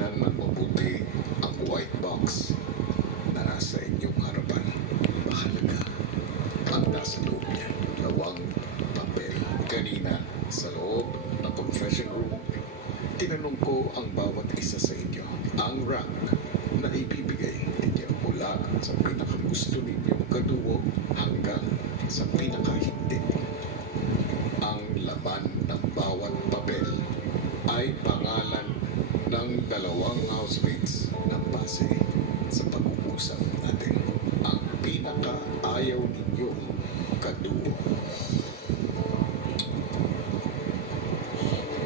Tingnan ng mabuti ang white box na nasa inyong harapan. Mahalaga ang nasa loob niya. Lawang papel. Kanina, sa loob ng confession room, tinanong ko ang bawat isa sa inyo. Ang rank na ibibigay ninyo mula sa pinakagusto ninyong kaduo hanggang sa pinakahindi. Ang laman ng bawat papel ay pangalan ng dalawang housemates na base sa pag-uusap natin. Ang pinaka-ayaw ninyong kaduo.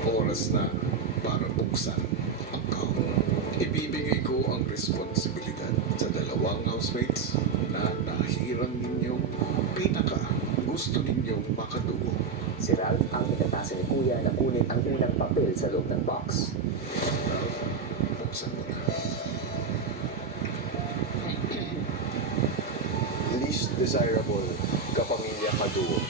Oras na para buksan ang kahon. Ibibigay ko ang responsibilidad sa dalawang housemates na nahirang ninyong gusto ninyong makaduo. Si Ralph ang itatasa ni Kuya na kunin ang unang papel sa loob ng box. Ralph, buksan mo na. Least desirable kapamilya kaduo.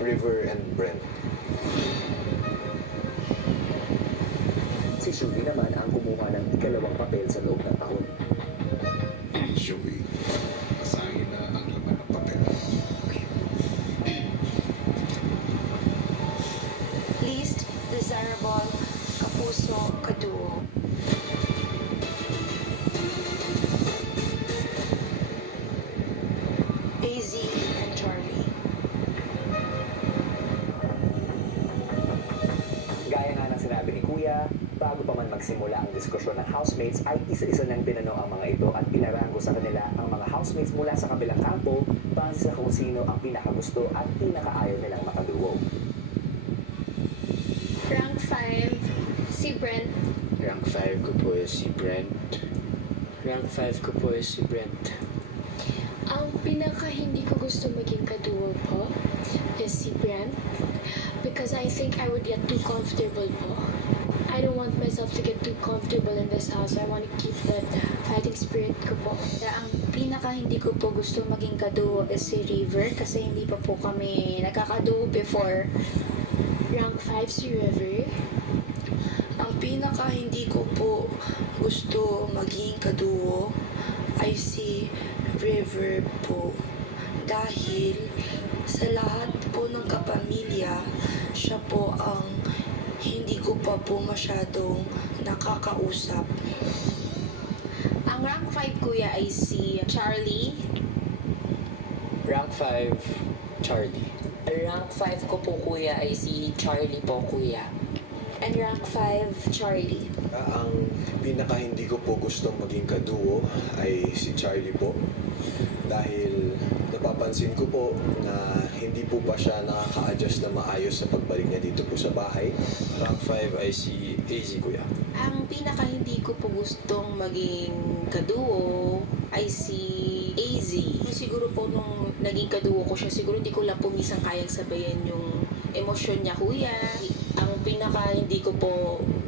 River and Brent. Si Shuvi naman ang kumuha ng ikalawang papel sa loob ng kahon. Joey, basahin na ang laman ng papel. Least desirable, kapuso, kaduo. AZ and Charlie. Gaya nga ng sinabi ni Kuya, bago pa man magsimula ang diskusyon ng housemates ay isa-isa nang tinanong ang mga ito at pinarango sa kanila ang mga housemates mula sa kabilang kampo base sa kung sino ang pinakagusto at pinakaayaw nilang makaduo. Rank 5, si Brent. Rank 5 ko po si Brent. Rank 5 ko po si Brent. Ang pinaka hindi ko gusto maging kaduo po is si Brent because I think I would get too comfortable po. I don't want myself to get too comfortable in this house. I want to keep that fighting spirit ko po. Ang pinaka hindi ko po gusto maging kaduo is si River kasi hindi pa po kami nagkakaduo before. Rank 5 si River. Ang pinaka hindi ko po gusto maging kaduo ay si River po. Dahil sa lahat po ng kapamilya, siya po ang hindi ko pa po masyadong nakakausap. Ang rank 5 kuya ay si Charlie. Rank 5, Charlie. Rank 5 ko po kuya ay si Charlie po kuya. And rank 5, Charlie. Ang pinaka hindi ko po gustong maging kaduo ay si Charlie po. Dahil napapansin ko po na hindi po pa siya nakaka-adjust na maayos sa pagbalik niya dito po sa bahay. Rank 5 ay si AZ kuya. Ang pinaka hindi ko po gustong maging kaduo ay si AZ. Siguro po nung naging kaduo ko siya, siguro hindi ko lang po minsan kayang sabayan yung emosyon niya kuya. Ang pinaka hindi ko po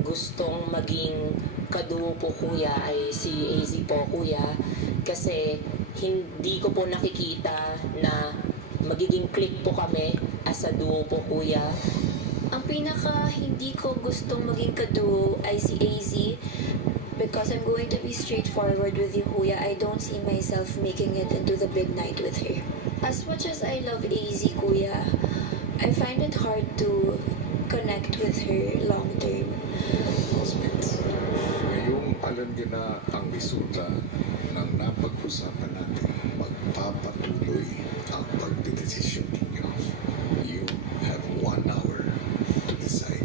gustong maging kaduo po kuya ay si AZ po kuya. Kasi hindi ko po nakikita na magiging click po kami as a duo po kuya. Ang pinaka hindi ko gustong maging kaduo ay si AZ because I'm going to be straightforward with you, Kuya. I don't see myself making it into the big night with her. As much as I love AZ, Kuya, I find it hard to connect with her long term. Housemates, ngayong alam niyo na ang resulta ng napag-usapan natin, magpapatuloy ang pagdedesisyon ninyo. You have 1 hour to decide.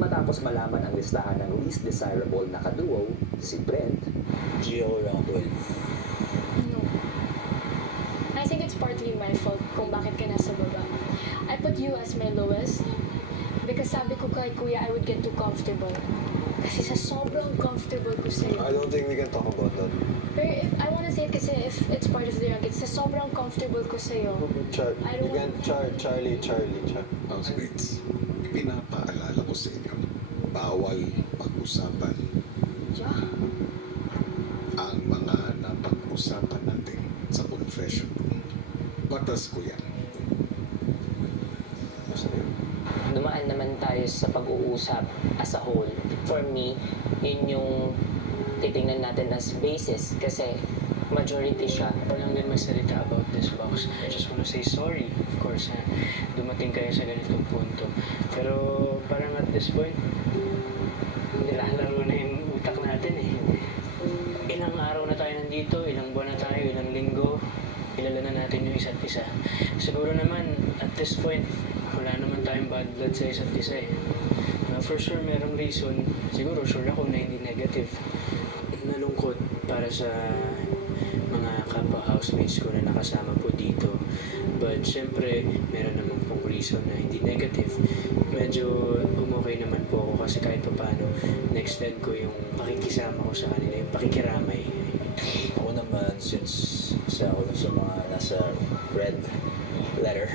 Matapos malaman ang listahan ng least desirable na kaduo, si Brent, Gio rank 12. No. I think it's partly my fault kung bakit ka nasa baba. I put you as my lowest because sabi ko kay Kuya I would get too comfortable. Kasi sa sobrang comfortable ko sa'yo. I don't think we can talk about that. Pero if, I wanna say it kasi if it's part of the rank, it's sa sobrang comfortable ko sa'yo. I don't You can Charlie. Housemates, pinapaalala ko sa inyo, bawal mapag-usapan ang mga napag-usapan natin sa confession room. Batas ko yan. Dumaan naman tayo sa pag-uusap as a whole. For me, yun yung titingnan natin as basis kasi majority siya. Walang din magsalita about this box. I just wanna say sorry, of course, na dumating kayo sa ganitong punto. Pero parang at this point, nilalaro na yung utak natin eh. Ilang araw na tayo nandito, ilang buwan na tayo, ilang linggo, kilala na natin yung isa't isa. Siguro naman, at this point, wala naman tayong bad blood sa isa't isa eh. For sure, merong reason. Siguro, sure ako na hindi negative. Nalungkot para sa mga kapwa housemates ko na nakasama po dito. But syempre, meron naman pong reason na hindi negative. Medyo umokay naman po ako kasi kahit pa paano, na-extend ko yung pakikisama ko sa kanila, yung pakikiramay. Ako naman, since isa ako sa mga nasa red letter,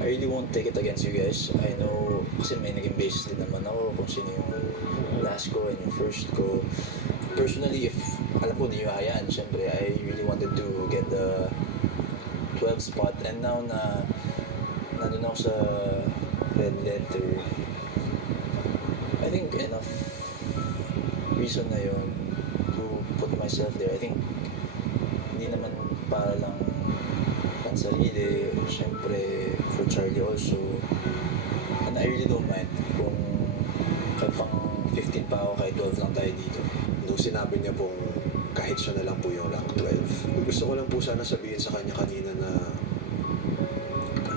I really won't take it against you guys. I know, kasi may naging basis din naman ako kung sino yung last ko and yung first ko. Personally, if alam ko di hayaan, syempre, I really wanted to get the 12 spot. And now na nandun ako sa red letter, I think enough reason na yun to put myself there. I think hindi naman para lang pansarili, syempre for Charlie also. And I really don't mind kung kahit pang 15 pa ako, kahit 12 lang tayo dito. Nung sinabi niya pong kahit siya na lang po yung rank 12, gusto ko lang po sana sabihin sa kanya kanina na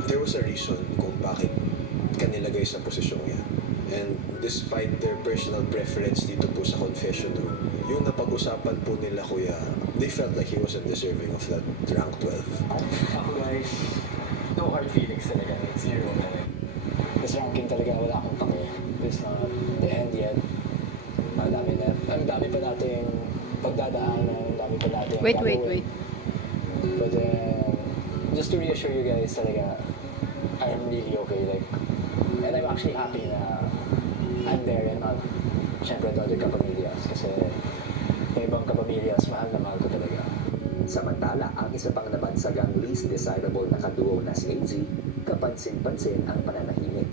there was a reason kung bakit kanilagay sa posisyong yan. And despite their personal preference dito po sa confession room, yung napag-usapan po nila kuya, they felt like he wasn't deserving of that rank 12. Ako guys, no hard feelings talaga. Zero talaga. This ranking talaga wala akong pake. It's not the end yet. Ang dami pa nating pagdadaanan, ang dami pa nating gagawin. But just to reassure you guys talaga, I am really okay. Like, and I'm actually happy na I'm there and not syempre to other kapamilyas kasi yung ibang kapamilyas, mahal na mahal ko talaga. Samantala, ang isa pang nabansagang least desirable na kaduo na si AZ, kapansin-pansin ang pananahimik.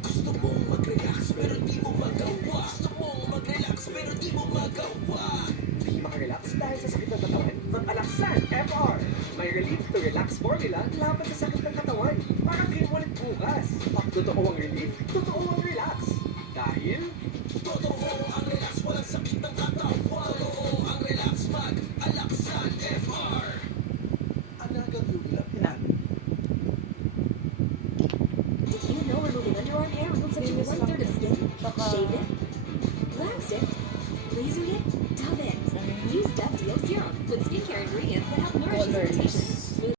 Gusto mong mag-relax pero di mo magawa. Gusto mong mag-relax pero di mo magawa. Di makarelax dahil sa sakit ng katawan? Mag-Alaxan FR! May relief to relax formula laban sa sakit ng katawan. Parang ulit bukas. Pag totoo ang relief, totoo ang relax. Dahil... Totoo ang relax.